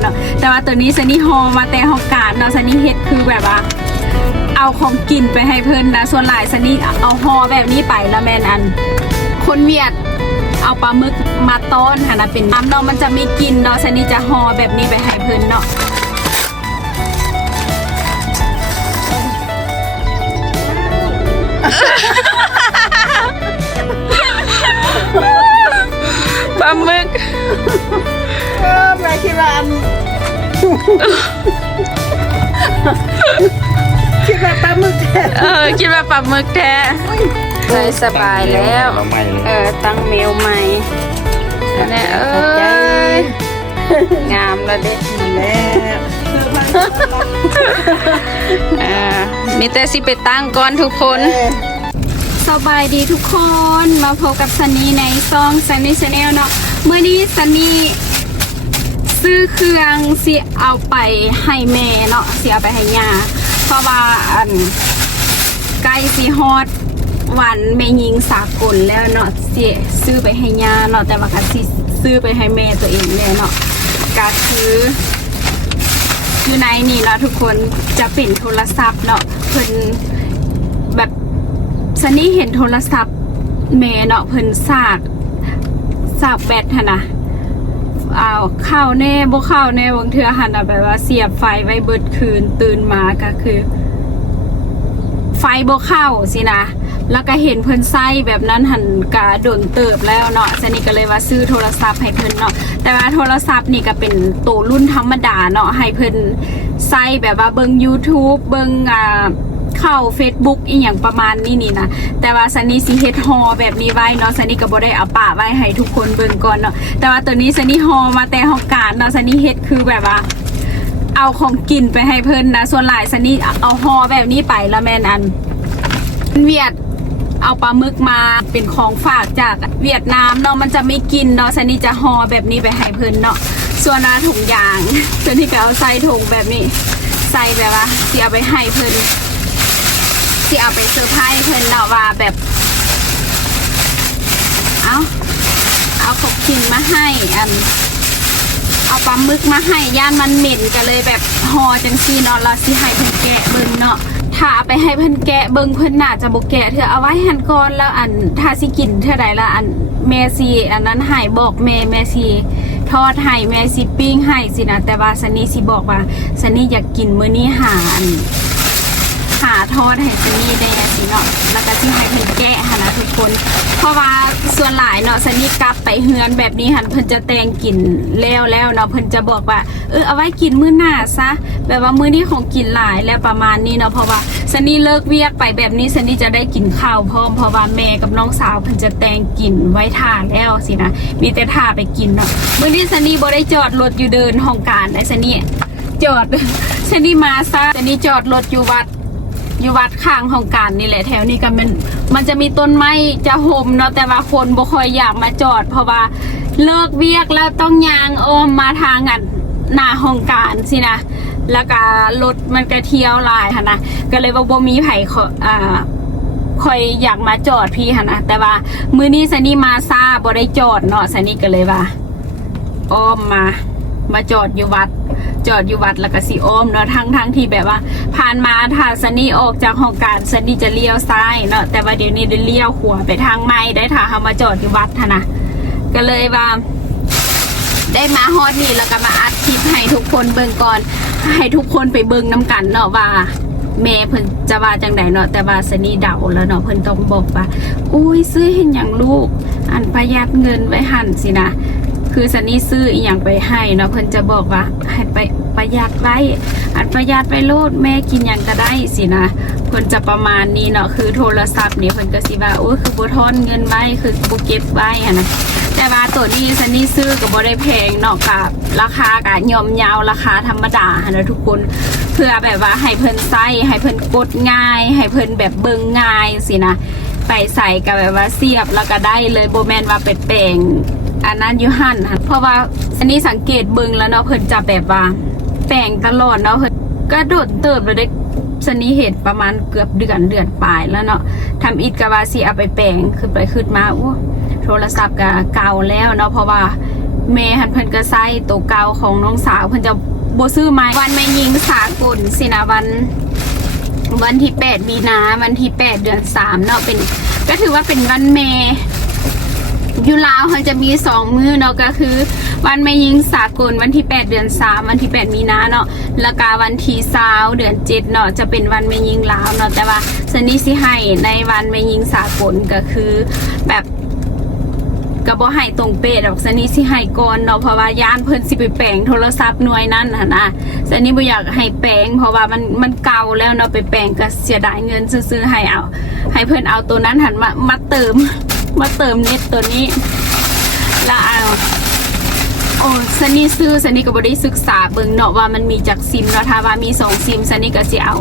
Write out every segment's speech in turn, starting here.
เนาะแต่ว่าตัวนี้ซันนี่ฮอมาแต่ฮอกการเนาะซันนี่เฮ็ดคือแบบว่า เอาของกินไปให้เพิ่นนะส่วนหลายซันนี่เอาฮอแบบนี้ไปแล้วแม่นอัน คนเวียดเอาปลาหมึกมาต้อนค่ะนะเป็นน้ำเนาะมันจะไม่กินเนาะซันนี่จะฮอแบบนี้ไปให้เพิ่นเนาะปลาหมึกเออแม่คิดว่าอัน คิดว่าปลาหมึกแท้เออคิดว่าปลาหมึกแท้เลยสบายแล้ว เราไม่เลยเออตั้งเมลใหม่อันนี้เอ้ยงามแล้วเด็กแล้วคือมันอ่ามีแต่สิไปตั้งก่อนทุกคน สบายดีทุกคนมาพบกับซันนี่ในซองซันนี่ชาแนลเนาะเมื่อนี้ซันนี่ ซื้อเครื่องสิเอาไปให้แม่เนาะสิเอาไปให้ย่าเพราะว่าอันใกล้สิฮอดวันแม่ยิงสากลแล้วเนาะสิซื้อไปให้ย่าเนาะแต่ว่าก็สิซื้อไปให้แม่ตัวเองแล้วเนาะก็คืออยู่ในนี่เนาะทุกคนจะเป็นโทรศัพท์เนาะเพิ่นแบบซันนี่เห็นโทรศัพท์แม่เนาะเพิ่นสากสากแบตนะ เอาเข้าแน่บ่เข้าแน่บางเทือหันน่ะแบบว่าเสียบไฟไว้เบิดคืนตื่นมาก็คือ ไฟบ่เข้าสินะแล้วก็เห็นเพิ่นใส่แบบนั้นหันกะโดนเติบแล้วเนาะสนิทก็เลยว่าซื้อโทรศัพท์ให้เพิ่นเนาะแต่ว่าโทรศัพท์นี่ก็เป็นตัวรุ่นธรรมดาเนาะให้เพิ่นใส่แบบว่าเบิ่ง YouTube เบิ่งอ่า เข้า Facebook อีหยังประมาณนี้นี่นะแต่ว่าซันนี่สิเฮ็ดฮอแบบนี้ไว้เนาะซันนี่ก็บ่ได้เอาปะไว้ให้ทุกคนเบิ่งก่อนเนาะแต่ว่าตัวนี้ซันนี่ฮอมาแต่ฮอกการเนาะซันนี่เฮ็ดคือแบบว่าเอาของกินไปให้เพิ่นนะส่วนหลายซันนี่เอาฮอแบบนี้ไปล้วแม่นอันเวียดเอาปลาหมึกมาเป็นของฝากจากเวียดนามเนาะมันจะไม่กินเนาะซันนี่จะห่อแบบนี้ไปให้เพิ่นเนาะส่วนอาถุงยางซันนี่ก็เอาใส่ถุงแบบนี้ใส่แบบว่าสิเอาไปให้เพิ่น สิเอาไปเซอร์ไพรส์เพิ่นเนาะว่าแบบ เอาเอาของกินมาให้อัน เอาปลาหมึกมาให้ย่านมันเหม็นก็เลยแบบหอจังซีเนาะเราสิให้เพิ่นแกะเบิ่งเนาะถ้าเอาไปให้เพิ่นแกะเบิ่งเพิ่นน่าจะบ่แกะเธอเอาไว้หันก่อนแล้วอันถ้าสิกินเท่าใดละอันแม่ซีอันนั้นให้บอกแม่แม่ซีทอดให้แม่ซีปิ้งให้สินะแต่ว่าซันนี่สิบอกว่าซันนี่อยากกินมื้อนี้หาอัน หาทอดให้ซันนี่ได้สิเนาะแล้วก็ที่ให้เพิ่นแกะหันนะทุกคน เพราะว่าส่วนหลายเนาะซันนี่กลับไปเฮือนแบบนี้หันเพิ่นจะแต่งกินแล้วแล้วเนาะเพิ่นจะบอกว่าเออเอาไว้กินมื้อหน้าซะแบบว่ามื้อนี้ของกินหลายแล้วประมาณนี้เนาะเพราะว่าซันนี่เลิกเวียกไปแบบนี้ซันนี่จะได้กินข้าวพร้อมเพราะว่าแม่กับน้องสาวเพิ่นจะแต่งกินไว้ทานแล้วสินะมีแต่ทาไปกินเนาะมื้อนี้ซันนี่บ่ได้จอดรถอยู่เดินห้องการได้ซันนี่จอดซันนี่มาซะซันนี่จอดรถอยู่วัด อยู่วัดข้างของการนี่แหละแถวนี้ก็มันมันจะมีต้นไม้จะห่มเนาะแต่ว่าคนบ่ค่อยอยากมาจอด เพราะว่าเลิกเวียกแล้วต้องยางอ้อมมาทางอันหน้าห้องการสินะแล้วก็รถมันก็เที่ยวลายค่ะนะก็เลยว่าบ่มีไผขออ่าคอยอยากมาจอดพี่ค่ะนะแต่ว่ามื้อนี้ซันนี่มาซาบ่ได้จอดเนาะซันนี่ก็เลยว่าอ้อมมา มาจอดอยู่วัด จอดอยู่วัดแล้วก็สีอ้อมเนาะทั้งทั้งที่แบบว่า ผ่านมาถ้าซันนี่ออกจากห้องการซันนี่จะเลี้ยวซ้ายเนาะแต่ว่าเดี๋ยวนี้ได้เลี้ยวขวาไปทางไม่ได้ถ้าเขามาจอดอยู่วัดทนะก็เลยว่าได้มาฮอดนี่แล้วก็มาอัดคลิปให้ทุกคนเบิ่งก่อน ให้ทุกคนไปเบิ่งน้กันเนาะว่าแม่เพิ่นจะว่าจังไดเนาะแต่ว่าสนีเดาแล้วเนาะเพิ่นต้องบอกว่า อุ้ยซื้อเห็นอย่างลูก อันประหยัดเงินไว้หันสินะ คือซันนี่ซื้ออีหยังไปให้เนาะเพิ่นจะบอกว่า ให้ไปประหยัดไว้อันประหยัดไปโลดแม่กินหยังก็ได้สินะเพิ่นจะประมาณนี้เนาะคือโทรศัพท์นี่เพิ่นก็สิว่าโอ้ยคือบ่ทอนเงินไว้คือบ่เก็บไว้อะนะแต่ว่าตัวนี้ซันนี่ซื้อก็บ่ได้แพงเนาะกับราคาก็ย่อมเยาวราคาธรรมดาหั้นนะทุกคนเพื่อแบบว่าให้เพิ่นใส่ให้เพิ่นกดง่าย ให้เพิ่นแบบเบิ่งง่ายสินะไปใส่กับแบบว่าเสียบแล้วก็ได้เลยโบแมนว่าเป็นแปลง อันนั้นอยูหันค่ะเพราะว่าอันนี้สังเกตเบิงแล้วเนาะเพิ่นจะแบบว่าแปลงตลอดเนาะเพิ่นก็โดดเติบแล้วได้สนีเหตุประมาณเกือบเดือนเดือนปลายแล้วเนาะทำอิดกะว่าสิเอาไปแปลงคือไปขึ้นมาอู้โทรศัพท์ก็เก่าแล้วเนาะเพราะว่าแม่หันเพิ่นก็ใส่ตัวเก่าของน้องสาวเพิ่นจะบซื้อไม้วันแม่ยิงสากลสินะวัน วันที่ 8 มีนาวันที่ 8 เดือน3เนาะเป็น ก็ถือว่าเป็นวันแม่อ ยูลาวเขาจะมีสองมือเนาะก็คือ วันแม่ยิงสากลวันที่ 8 เดือน 3 วันที่ 8 มีนาเนาะแล้วก็วันที่20เดือน7เนาะจะเป็นวันแม่ยิงลาวเนาะแต่ว่าซันนี่สิให้ในวันแม่ยิงสากลก็คือแบบก็บ่ให้ตรงเป๊ะดอกซันนี่สิให้ก่อนเนาะเพราะว่าย่านเพิ่นสิไปแปลงโทรศัพท์หน่วยนั้นน่ะนะซันนี่บ่อยากให้แปลง เพราะว่ามันมันเก่าแล้วเนาะไปแปลงก็เสียดายเงินซื้อๆให้เอา ให้เพิ่นเอาตัวนั้นหันมามาเติม มาเติมเน็ตตัวนี้ล้วเอาโอ้ซันนี่ซื้อซันนี่ก็บ่ได้ศึกษาเบิ่งเนาะว่ามันมีจากซิมเนาะถ้าว่ามีสองซิมซันนี่ก็สิเอา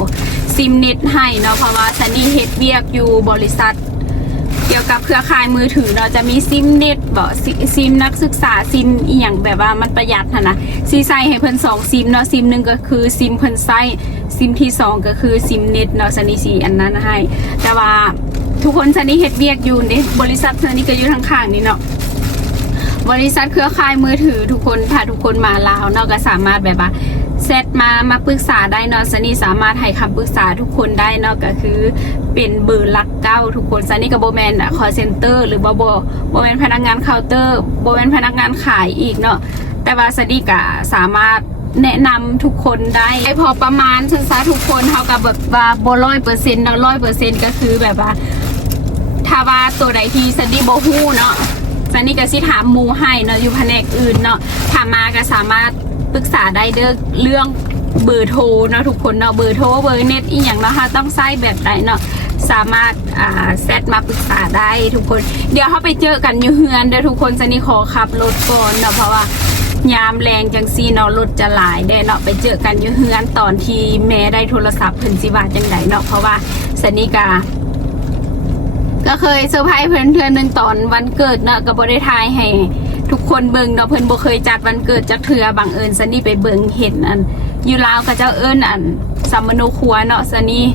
ซิมเน็ตให้เนาะเพราะว่าซันนี่เฮ็ดเวียกอยู่บริษัท เกี่ยวกับเครือข่ายมือถือเนาะจะมีซิมเน็ตบ่ซิมนักศึกษาซิมอีหยังแบบว่ามันประหยัดหั่นนะซีใส่ให้เพิ่นสองซิมเนาะซิมหนึ่งก็คือซิมเพิ่นใส่ซิมที่สองก็คือซิมเน็ตเนาะซันนี่สิอันนั้นให้ แต่ว่า ทุกคนซันนี่เฮ็ดเวียกอยู่ในบริษัทซันนี่ก็อยู่ทางข้างนี่เนาะบริษัทเครือข่ายมือถือทุกคนถ้าทุกคนมาลาวเนาะก็สามารถแบบว่าเซตมามาปรึกษาได้เนาะซันนี่สามารถให้คำปรึกษาทุกคนได้เนาะก็คือเป็นเบอร์ลักเก้าทุกคนซันนี่กับโบแมนคอเซนเตอร์หรือบ่โบโบแมนพนักงานเคาน์เตอร์โบแมนพนักงานขายอีกเนาะแต่ว่าซันนี่ก็สามารถ แนะนำทุกคนได้ไอพอประมาณชันซะทุกคนเขากับแบบว่าบร้อยเปอร์เซ็นต์นะร้อยเปอร์เซ็นต์ก็คือแบบว่า ถ้าว่าตัวใดที่ซันนี่โบฮู้เนาะซันนี่ก็สิถามหมูให้เนาะอยู่แผนกอื่นเนาะถามมาก็สามารถปรึกษาได้เด้อเรื่องเบอร์โทรเนาะทุกคนเนาะเบอร์โทรเบอร์เน็ตอีหยังเนาะค่ะต้องใช้แบบใดเนาะสามารถอ่าเซตมาปรึกษาได้ทุกคน เดี๋ยวเขาไปเจอกันอยู่เฮือนเด้อทุกคนซันนี่ขอขับรถก่อนเนาะเพราะว่า ยามแรงจังซีเนาะรถจะหลายได้เนาะไปเจอกันอยู่เฮือนตอนที่แม่ได้โทรศัพท์เพิ่นสิว่าจังไดเนาะเพราะว่าซันนิกาก็เคยเซอร์ไพรส์เพื่อนเพื่อนหนึ่งตอนวันเกิดเนาะก็บ่ได้ทายให้ทุกคนเบิ่งเนาะเพิ่นบ่เคยจัดวันเกิดจักเทื่อบังเอิญซันนี่ไปเบิ่งเห็นอันอยู่ลาวก็เจ้าเอิ้นอันสัมมโนครัวเนาะซันนี่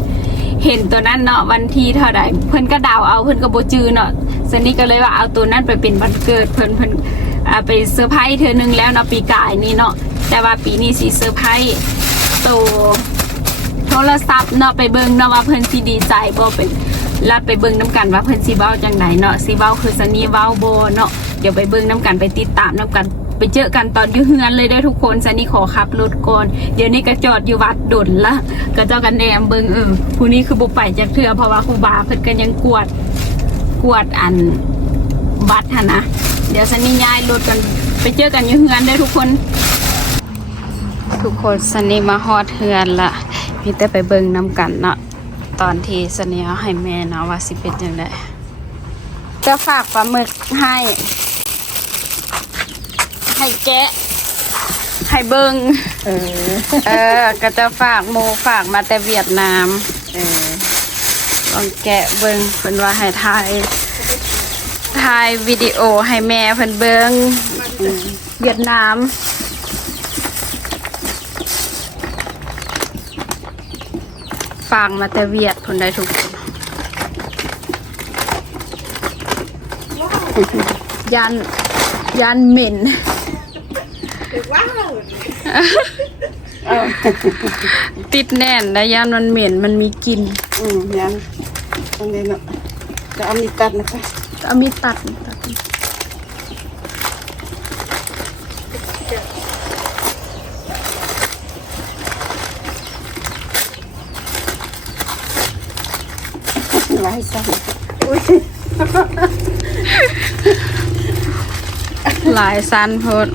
เห็นตัวนั้นเนาะวันที่เท่าใดเพิ่นก็เดาวเอาเพิ่นก็บ่จื้อเนาะซันนี่ก็เลยว่าเอาตัวนั้นไปเป็นวันเกิดเพิ่นเพิ่นอ่า ไปเซอร์ไพรส์เธอหนึงแล้วเนาะปีกายนี้เนาะแต่ว่าปีนี้สิเซอร์ไพรส์ตัวโทรศัพท์เนาะไปเบิ่งเนาะว่าเพิ่นสิดีใจบ่เป็นแล้วไปเบิ่งน้ำกันว่าเพิ่นสิเว้าจังไดเนาะสิเว้าคือซันนี่เว้าบ่เนาะเดี๋ยวไปเบิ่งน้ำกันไปติดตามน้ำกัน ไปเจอกันตอนอยู่เฮือนเลยเด้ทุกคนซันนี่ขอขับรถก่อนเดี๋ยวนี้ก็จอดอยู่วัดดนละก็เจ้ากันแนมเบิ่งเออผู้นี้คือบ่ไปจากเทื่อเพราะว่าครูบาเพิ่นก็ยังกวดกวดอันวัดหั่นนะ เดี๋ยวซันนี่ย้ายรถกันไปเจอกันอยู่เฮือนเด้อทุกคน ทุกคนสนีมาฮอดเฮือนละมีแต่ไปเบิ่งน้ำกันเนาะตอนที่สนีเอาให้แม่เนาะว่าสิเป็นยังไงจะฝากปลาหมึกให้ ให้แกะให้เบิงเออ เออ ก็จะฝากโมฝากมาแต่เวียดนาม เออ ลองแกะเบิงเพิ่นว่าให้ถ่าย ถ่ายวิดีโอให้แม่เพิ่นเบิงอืมเวียดนามฝากมาแต่เวียดคนใดทุกคนยันยันเหม็นว้าวติดแน่นนะยันมันเหม็นมันมีกลิ่นอืมยันตรงนี้เนาะจะเอามีดตัดนะคะ เอามีดตัดตัดไว้ซะอุ้ยหลายซันโพด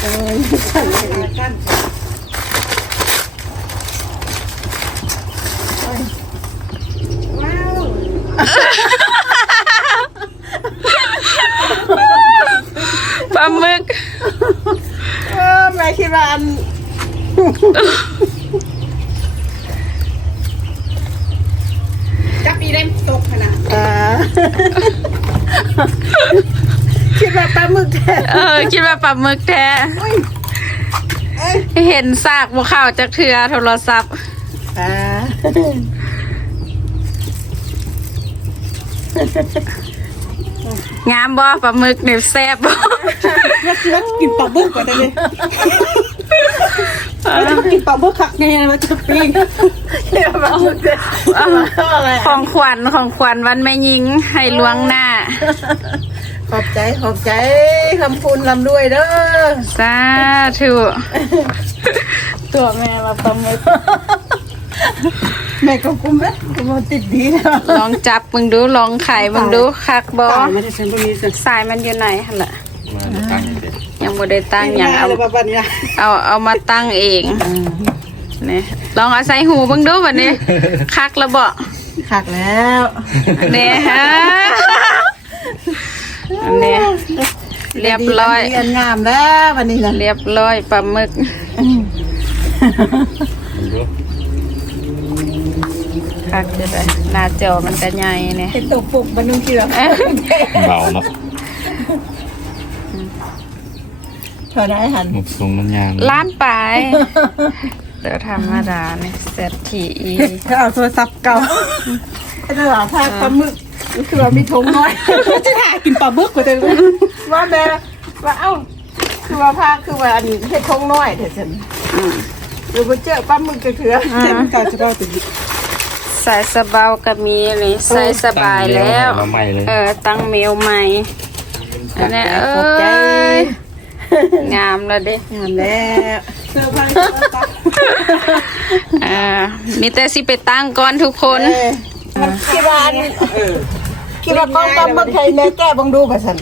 เออสั่นเลยกันว้าว ปลาหมึ กเออแม่คิดว่าอันจับปีได้ตกขนาดอ่าคิดว่าปลาหมึกแท้เออคิดว่าปลาหมึกแท้อุ้ยเอ้ยเห็นซากบ่ข่าวจากเทือโทรศัพท์ อ่า งามบ่ปลาหมึกเนี่ยแซ่บบ่แล้วคือว่ากินปลาบึกกว่าแต่เลยแล้วกินปลาบึกคักไงมันจะปิ้งเดี๋ยวปลาบึกเด็ดอะไรของขวัญของขวัญวันแม่ยิงให้ลวงหน้า ขอบใจขอบใจคำพูนลำด้วยเด้อสาธุตัวแม่เราปลาหมึก แม่ก็กุ้มไหมก็มันติดดีนะลองจับมึงดูลองไข่มึงดูคักบ่ตายมาที่ฉันตรงนี้สิสายมันอยู่ไหนหั่นล่ะมาตั้งเด็กยังบ่ได้ตั้งหยังเอาเลยป้านี่นะเอาเอามาตั้งเองนี่ลองเอาใส่หูเบิ่งดูบัดนี้คักแล้วบ่ขักแล้วนี่ฮะอันนี้เรียบร้อยเรียนงามแล้ววันนี้นะเรียบร้อยปลาหมึกมันรู้ คักจะได้หน้าจอมันก็ใหญ่เนี่ยเป็นตัวปลุกมันนุ่งเกี่ยวเบาเนาะเท่าไหรหันหมกทรงน้ำยางล้านปลายเดี๋ยวธรรมดาเนี่ยเซตทีอีเธอเอาโทรศัพท์เก่าไอ้ตลาดภาคปลาหมึกคือว่ามีทงน้อยจะหากินปลาบึกกว่าเดิมว่าแม่ว่าเอ้าคือว่าภาคคือว่าอันให้ทงน้อยเถอะฉันหรือว่าเจอปลาหมึกจะเถื่อเจ็บเก่าจะเก่าติด ใส่สบายก็มีเลยใส่สบายแล้วมาใหม่เลย เออ ตั้งเมลใหม่อันนี้เอขอบใจ้ยงามแล้วเด้งามแล้วเซอร์ไพรส์อ่ามีแต่สิไปตั้งก่อนทุกคนมันคิดว่าอันคิดว่ากล้องปลาหมึกไทยแม่แก้บังดูป่ะฉัน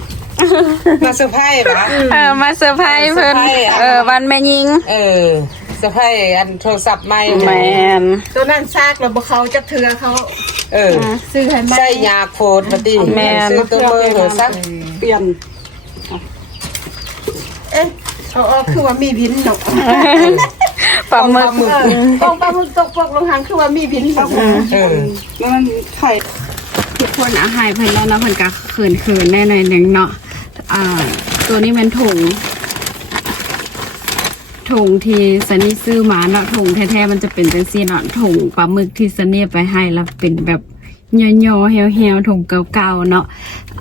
มาเซอร์ไพรส์ปะเออมาเซอร์ไพรส์เพิ่นเซอร์ไพรส์อะเออวันแม่ยิง เออ เซอร์ไพรส์อันโทรศัพท์ใหม่แมนตัวนั้นซากแล้วบ่เขาจะเถื่อเขาเออซื้อให้ไหมใส่ยาโคตรปฏิซื้อตัวมือเหรอซักเปลี่ยนเอ๊ะเอาออกคือว่ามีวินเนาะปลาหมึกเออกองปลาหมึกตกปกลงหางคือว่ามีวินเนาะเออมันไข่ทุกคนอาหารเพิ่นแล้วเนาะเพิ่นก็เขินเขินๆแน่หน่อยหนึ่งเนาะอ่าตัวนี้มันถุง ถุงที่ซันนี่ซื้อมาเนาะถุงแท้ๆมันจะเป็นจังซี่เนาะถุงปลาหมึกที่ซันนี่ไปให้แล้วเป็นแบบย่อๆเหี่ยวๆถุงเก่าๆเนาะ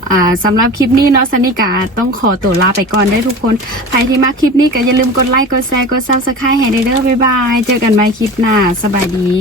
อ่าสำหรับคลิปนี้เนาะซันนี่กาต้องขอตัวลาไปก่อนได้ทุกคน ใครที่มาคลิปนี้ก็อย่าลืมกดไลค์กดแชร์กดซับสไครต์ให้ได้เด้อบ๊ายบาย เจอกันใหม่คลิปหน้าสบายดี